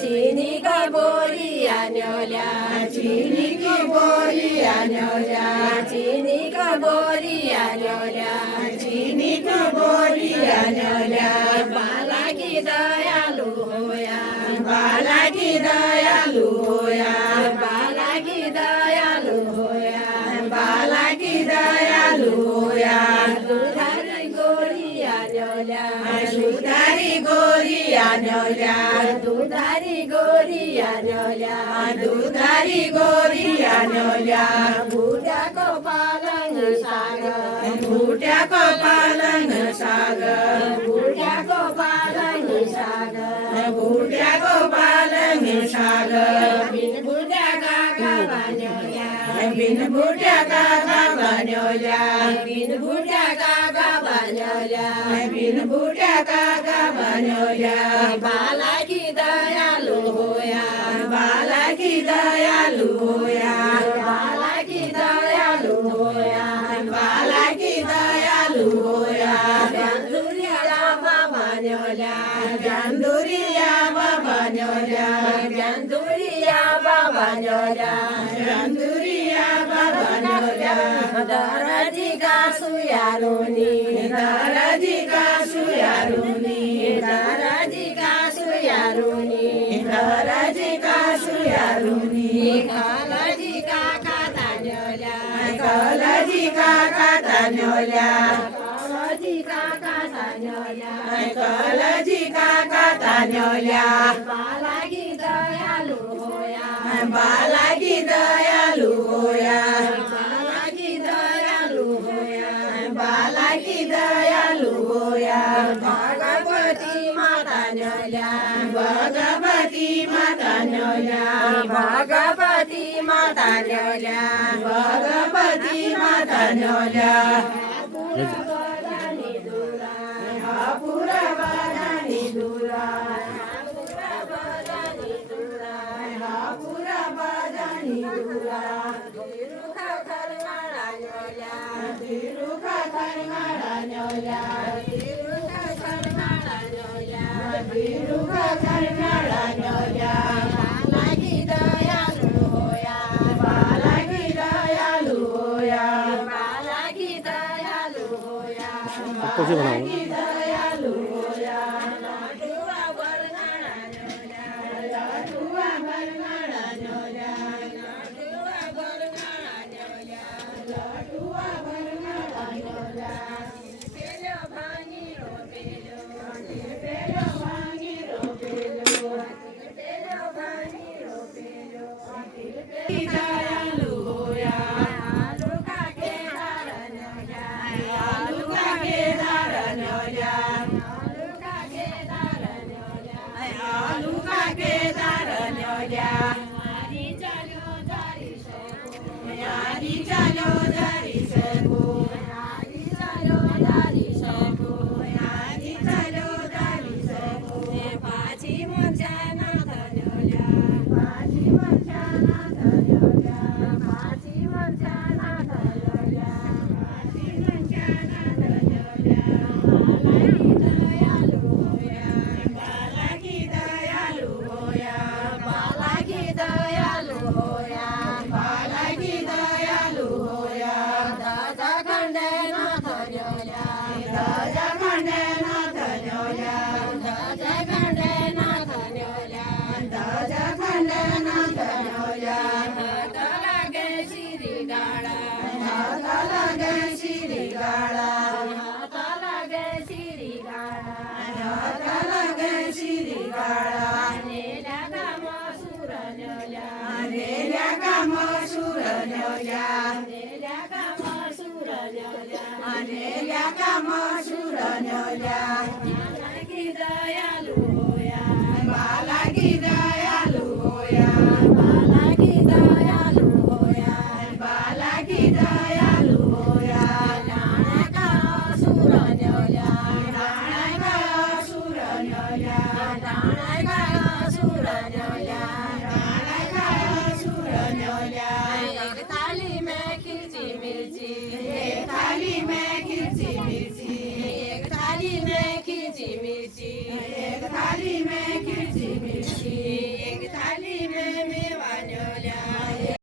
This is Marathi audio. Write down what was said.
चीनी का बोरिया न्योला चीनी की बोरिया न्योला चीनी का बोरिया न्योला चीनी का बोरिया न्योला बाला की दयालु होया बाला की दयालु होया बाला की दयालु होया बाला की दयालु होया दुधारी गोरिया न्योला दुधारी गोरिया न्योला दुधारी गोरिया न्योला दुधारी गोरिया न्योला भूटा को पालंग सागर भूटा को पालंग सागर भूटा को पालंग सागर भूटा को पालंग सागर बिन भूटा का बान्योला बिन भूटा का बान्योला बिन भूटा का बान्योला बिन भूटा का बान्योला बाला की दयालु होया बाला की दयालु होया बाला की दयालु होया बाला की दयालु होया गंधुरिया बाबा न्योला गंधुरिया बाबा न्योला गंधुरिया बाबा न्योला गंधुरिया बाबा न्योला दरजी का सुयारुनी दरजी का सुयारुनी दरजी का सुयारुनी दरजी का सुयारुनी कालाजी का खाता न्योला कालाजी का खाता न्योला कालाजी का खाता न्योला कालाजी का खाता न्योला बाला की दयालु होया बाला की दयालु होया बाला की दयालु होया बाला की दयालु होया भगवती माता न्योला भगवती माता न्योला भगवती माता न्योला भगवती माता न्योला पुरा बदानी दूरा पुरा बदानी दूरा तिरुखा खरमाड़ा न्योला तिरुखा खरमाड़ा न्योला तिरुखा खरमाड़ा न्योला तिरुखा खरमाड़ा न्योला बाला की दयालु होया बाला की दयालु होया बाला की दयालु होया बाला की दयालु होया लाडुआ बरनाड़ा न्योला लाडुआ बरनाड़ा न्योला लाडुआ बरनाड़ा न्योला लाडुआ बरनाड़ा न्योला पेलो भांगी रो पेलो पेलो भांगी रो पेलो पेलो भांगी रो पेलो दयालु होया आलू का केदार न्योला आलू का केदार न्योला आलू का केदार न्योला आलू का केदार न्योला यारी चलो जारी से यारी चलो जारी से यारी चलो जारी से यारी चलो जारी से पाची मचाना न्योला पाची मचाना न्योला पाची मचाना न्योला पाची मचाना न्योला बाला की दयालु होया बाला की दयालु होया बाला की दयालु होया दादा खंडे नाथ न्योला दादा खंडे नाथ न्योला दादा खंडे नाथ न्योला दादा खंडे नाथ न्योला हात लागे श्री गाड़ा हाताला गे शिरी गाळा हाताला गे शिरी गाळा हाताला गे शिरी गाळा नेल्या काम सुर नेल्या नेल्या काम सुर नेल्या नेल्या काम सुर नेल्या नेल्या काम सुर नेल्या बालाकी दयालू होया बालाकी दयालू होया बालाकी दयालू होया बालाकी दयालू होया डाणका सुर नेल्या डाणका सुर नेल्या डाणका सुर नेल्या डाणका सुर नेल्या एक थाली में खिची मिर्ची एक थाली में खिची